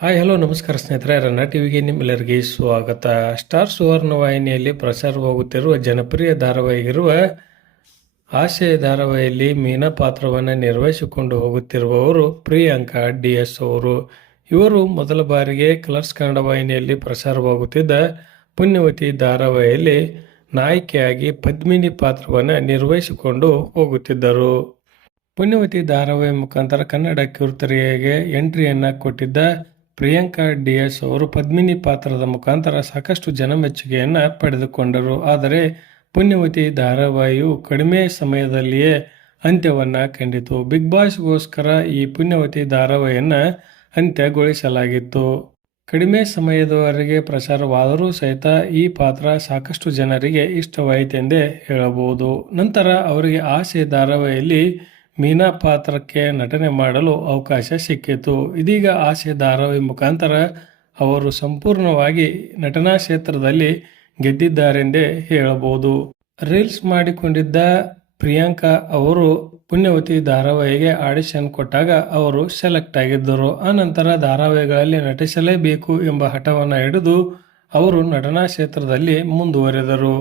Hi hello ನಮಸ್ಕಾರ ಸ್ನೇಹಿತರೆ, ರನ್ನ ಟಿವಿಗೆ ನಿಮ್ಮೆಲ್ಲರಿಗೆ ಸ್ವಾಗತ. ಸ್ಟಾರ್ ಸುವರ್ಣ ವಾಹಿನಿಯಲ್ಲಿ ಪ್ರಸಾರವಾಗುತ್ತಿರುವ ಜನಪ್ರಿಯ ಧಾರಾವಾಹಿಗಿರುವ ಆಸೆ ಧಾರಾವಾಹಿಯಲ್ಲಿ ಮೀನಾ ಪಾತ್ರವನ್ನು ನಿರ್ವಹಿಸಿಕೊಂಡು ಹೋಗುತ್ತಿರುವವರು ಪ್ರಿಯಾಂಕಾ DS ಅವರು. ಇವರು ಮೊದಲ ಬಾರಿಗೆ ಕಲರ್ಸ್ ಕನ್ನಡ ವಾಹಿನಿಯಲ್ಲಿ ಪ್ರಸಾರವಾಗುತ್ತಿದ್ದ ಪುಣ್ಯವತಿ ಧಾರಾವಾಹಿಯಲ್ಲಿ ನಾಯಕಿಯಾಗಿ ಪದ್ಮಿನಿ ಪಾತ್ರವನ್ನು ನಿರ್ವಹಿಸಿಕೊಂಡು ಹೋಗುತ್ತಿದ್ದರು. ಪುಣ್ಯವತಿ ಧಾರಾವಾಹಿ ಮುಖಾಂತರ ಕನ್ನಡ ಕಿರುತೆರೆಗೆ ಎಂಟ್ರಿಯನ್ನು ಕೊಟ್ಟಿದ್ದ ಪ್ರಿಯಾಂಕಾ DS ಅವರು ಪದ್ಮಿನಿ ಪಾತ್ರದ ಮುಖಾಂತರ ಸಾಕಷ್ಟು ಜನಮೆಚ್ಚುಗೆಯನ್ನು ಪಡೆದುಕೊಂಡರು. ಆದರೆ ಪುಣ್ಯವತಿ ಧಾರಾವಾಹಿಯು ಕಡಿಮೆ ಸಮಯದಲ್ಲಿಯೇ ಅಂತ್ಯವನ್ನು ಕಂಡಿತು. ಬಿಗ್ ಬಾಸ್ಗೋಸ್ಕರ ಈ ಪುಣ್ಯವತಿ ಧಾರಾವಾಹಿಯನ್ನು ಅಂತ್ಯಗೊಳಿಸಲಾಗಿತ್ತು. ಕಡಿಮೆ ಸಮಯದವರೆಗೆ ಪ್ರಸಾರವಾದರೂ ಸಹಿತ ಈ ಪಾತ್ರ ಸಾಕಷ್ಟು ಜನರಿಗೆ ಇಷ್ಟವಾಯಿತೆಂದೇ ಹೇಳಬಹುದು. ನಂತರ ಅವರಿಗೆ ಆಸೆ ಧಾರಾವಾಹಿಯಲ್ಲಿ ಮೀನಾ ಪಾತ್ರಕ್ಕೆ ನಟನೆ ಮಾಡಲು ಅವಕಾಶ ಸಿಕ್ಕಿತು. ಇದೀಗ ಆಸೆ ಧಾರಾವಾಹಿ ಮುಖಾಂತರ ಅವರು ಸಂಪೂರ್ಣವಾಗಿ ನಟನಾ ಕ್ಷೇತ್ರದಲ್ಲಿ ಗೆದ್ದಿದ್ದಾರೆಂದೇ ಹೇಳಬಹುದು. ರೀಲ್ಸ್ ಮಾಡಿಕೊಂಡಿದ್ದ ಪ್ರಿಯಾಂಕಾ ಅವರು ಪುಣ್ಯವತಿ ಧಾರಾವಾಹಿಗೆ ಆಡಿಷನ್ ಕೊಟ್ಟಾಗ ಅವರು ಸೆಲೆಕ್ಟ್ ಆಗಿದ್ದರು. ಆನಂತರ ಧಾರಾವಾಹಿಗಳಲ್ಲಿ ನಟಿಸಲೇಬೇಕು ಎಂಬ ಹಠವನ್ನು ಹಿಡಿದು ಅವರು ನಟನಾ ಕ್ಷೇತ್ರದಲ್ಲಿ ಮುಂದುವರೆದರು.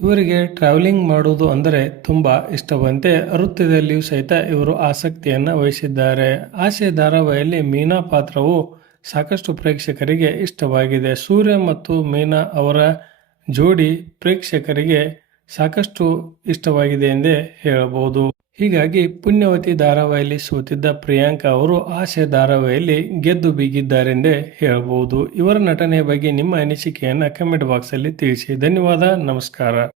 ಇವರಿಗೆ ಟ್ರಾವೆಲಿಂಗ್ ಮಾಡುವುದು ಅಂದರೆ ತುಂಬ ಇಷ್ಟವಂತೆ. ನೃತ್ಯದಲ್ಲಿಯೂ ಸಹಿತ ಇವರು ಆಸಕ್ತಿಯನ್ನು ವಹಿಸಿದ್ದಾರೆ. ಆಸೆ ಧಾರಾವಾಹಿಯಲ್ಲಿ ಮೀನಾ ಪಾತ್ರವು ಸಾಕಷ್ಟು ಪ್ರೇಕ್ಷಕರಿಗೆ ಇಷ್ಟವಾಗಿದೆ. ಸೂರ್ಯ ಮತ್ತು ಮೀನಾ ಅವರ ಜೋಡಿ ಪ್ರೇಕ್ಷಕರಿಗೆ ಸಾಕಷ್ಟು ಇಷ್ಟವಾಗಿದೆ ಎಂದೇ ಹೇಳಬಹುದು. ಹೀಗಾಗಿ ಪುಣ್ಯವತಿ ಧಾರಾವಾಹಿಯಲ್ಲಿ ಸೋತಿದ್ದ ಪ್ರಿಯಾಂಕಾ ಅವರು ಆಸೆ ಧಾರಾವಾಹಿಯಲ್ಲಿ ಗೆದ್ದು ಬೀಗಿದ್ದಾರೆಂದೇ ಹೇಳಬಹುದು. ಇವರ ನಟನೆಯ ಬಗ್ಗೆ ನಿಮ್ಮ ಅನಿಸಿಕೆಯನ್ನು ಕಮೆಂಟ್ ಬಾಕ್ಸಲ್ಲಿ ತಿಳಿಸಿ. ಧನ್ಯವಾದ, ನಮಸ್ಕಾರ.